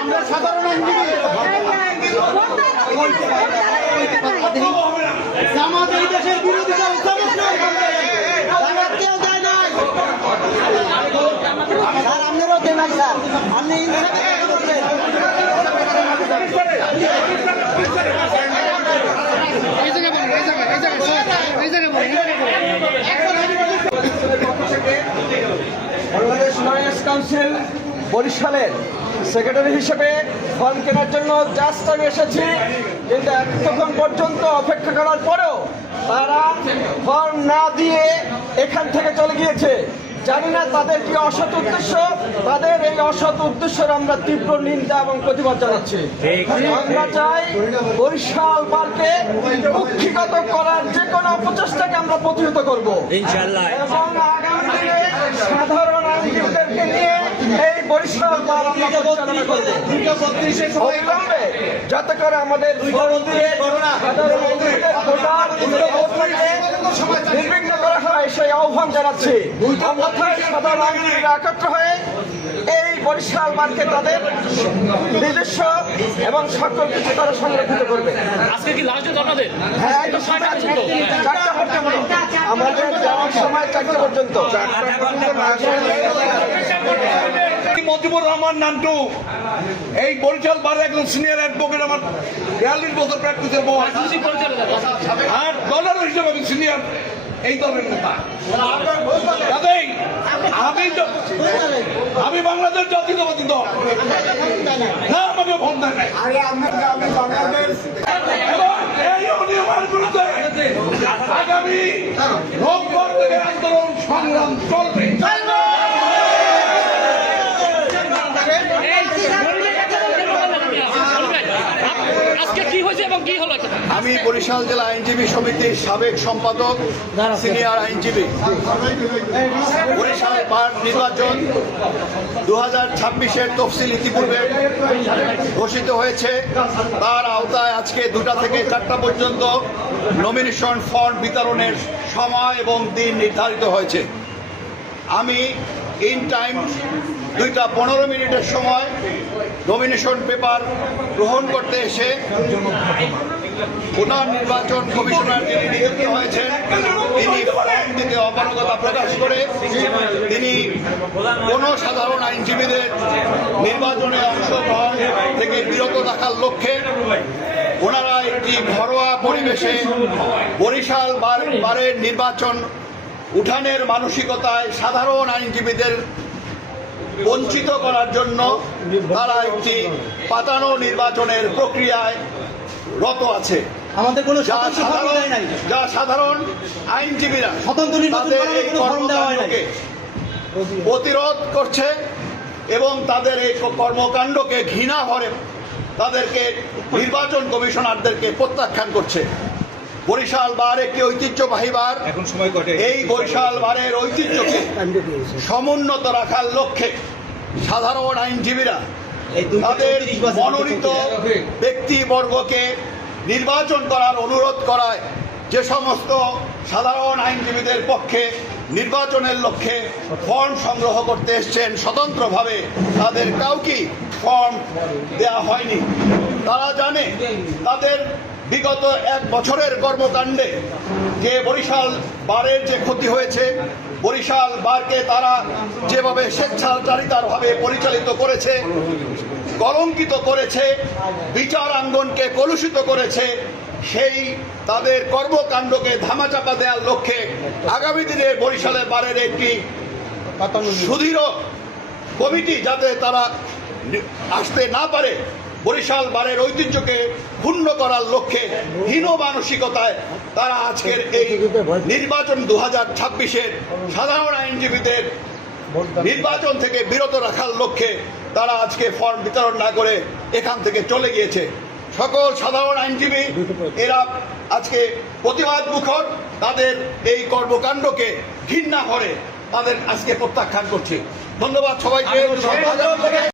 আমরা সাধারণ আইনজীবী জামাত এই দেশের বিরোধিতা কেউ দেয় নাই স্যার আপনারও দেয় নাই স্যার আপনি বাংলাদেশ লয়ার্স কাউন্সিল বরিশালের সেক্রেটারি হিসেবে ফর্ম কেনার জন্য জাস্ট আমি এসেছি, কিন্তু এতক্ষণ পর্যন্ত অপেক্ষা করার পরেও তারা ফর্ম না দিয়ে এখান থেকে চলে গিয়েছে। জানি না তাদের কি অসৎ উদ্দেশ্য, তাদের এই অসৎ উদ্দেশ্যের আমরা তীব্র নিন্দা এবং প্রতিবাদ জানাচ্ছি। আমরা চাই বরিশাল বারকে কুক্ষিগত করার যে কোনো অপচেষ্টাকে আমরা প্রতিহত করব ইনশাআল্লাহ, এবং আগামী দিনে সাধারণ আইনজীবীদেরকে নিয়ে এই বরিশাল বার আমরা পরিচালনা করব অবিলম্বে, যাতে করে আমাদের সাধারণ আইনজীবীদের ভোটার নির্বিঘ্ন করা হয় সেই আহ্বান জানাচ্ছি। অন্যথায় সাধারণ আইনজীবীরা একত্র হয়ে এই বরিশাল বারকে তাদের নিজস্ব এবং সকল কিছু তারা সংরক্ষিত করবে। আজকে কি লাস্ট ডেট আপনাদের? হ্যাঁ, এটা সময় আছে তো 4টা পর্যন্ত, আমাদের যাওয়ার সময় 4টা পর্যন্ত। মজিবুর রহমান নান্টু, এই বরিশাল বারে একজন সিনিয়র অ্যাডভোকেট, আমার 42 বছর প্র্যাকটিসের বয়স, আর দলের হিসেবে আমি সিনিয়র এই দলের নেতা। কাজেই আমি বাংলাদেশ জাতীয়তাবাদী দল না, আমাকে ভোট দেয় নাই, এবং এই অনিয়মের বিরুদ্ধে আগামী রোববার থেকে আন্দোলন সংগ্রাম চলবে। আজকে কি হয়েছে এবং কি হলো? আমি বরিশাল জেলা আইনজীবী সমিতির সাবেক সম্পাদক, সিনিয়র আইনজীবী। বরিশাল বার নির্বাচন 2026-এর তফসিল ইতিপূর্বে ঘোষিত হয়েছে। তার আওতায় আজকে 2টা থেকে 4টা পর্যন্ত নমিনেশন ফর্ম বিতরণের সময় এবং দিন নির্ধারিত হয়েছে। আমি ইন টাইম 2:15 সময় নমিনেশন পেপার গ্রহণ করতে এসে পুনর্নির্বাচন কমিশনার যিনি নিযুক্ত হয়েছেন তিনি ফর্ম দিতে অপারগতা প্রকাশ করে তিনি কোন সাধারণ আইনজীবীদের নির্বাচনে অংশগ্রহণ থেকে বিরত রাখার লক্ষ্যে ওনারা একটি ঘরোয়া পরিবেশে বরিশাল বারের নির্বাচন উঠানের মানসিকতায় সাধারণ আইনজীবীদের বঞ্চিত করার জন্য তারা একটি পাতানো নির্বাচনের প্রক্রিয়ায় রত আছে। আমাদের কোনো যা সাধারণ আইনজীবীরা তাদের এই কর্মকাণ্ডকে প্রতিরোধ করছে এবং তাদের এই কর্মকাণ্ডকে ঘৃণা ভরে তাদেরকে নির্বাচন কমিশনারদেরকে প্রত্যাখ্যান করছে। বরিশাল বার একটি ঐতিহ্যবাহী বার, এই বরিশাল বারের ঐতিহ্যকে সমুন্নত রাখার লক্ষ্যে সাধারণ আইনজীবীরা তাদের মনোনীত ব্যক্তিবর্গকে নির্বাচন করার অনুরোধ করায় যে সমস্ত সাধারণ আইনজীবীদের পক্ষে নির্বাচনের লক্ষ্যে ফর্ম সংগ্রহ করতে এসছেন স্বতন্ত্রভাবে, তাদের কাউকেই ফর্ম দেয়া হয়নি। তারা জানে তাদের বিগত 1 বছরের কর্মকাণ্ডে যে বরিশাল বারের যে ক্ষতি হয়েছে, বরিশাল বারকে তারা যেভাবে স্বেচ্ছাচারিতাভাবে পরিচালিত করেছে, কলঙ্কিত করেছে, বিচারাঙ্গনকে কলুষিত করেছে, সেই তাদের কর্মকাণ্ডকে ধামাচাপা দেওয়ার লক্ষ্যে আগামী দিনে বরিশালের বারের একটি সুদৃঢ় কমিটি যাতে তারা আসতে না পারে, বরিশাল বারের ঐতিহ্যকে ক্ষুণ্ণ করার লক্ষ্যে হীন মানসিকতায় তারা আজকের এই নির্বাচন 2026-এর সাধারণ আইনজীবীদের নির্বাচন থেকে বিরত রাখার লক্ষ্যে তারা আজকে ফর্ম বিতরণ না করে এখান থেকে চলে গিয়েছে। সকল সাধারণ আইনজীবী এরা আজকে প্রতিবাদ মুখর, তাদের এই কর্মকাণ্ডকে ঘৃণা করে তাদের আজকে প্রত্যাখ্যান করছে। ধন্যবাদ সবাইকে।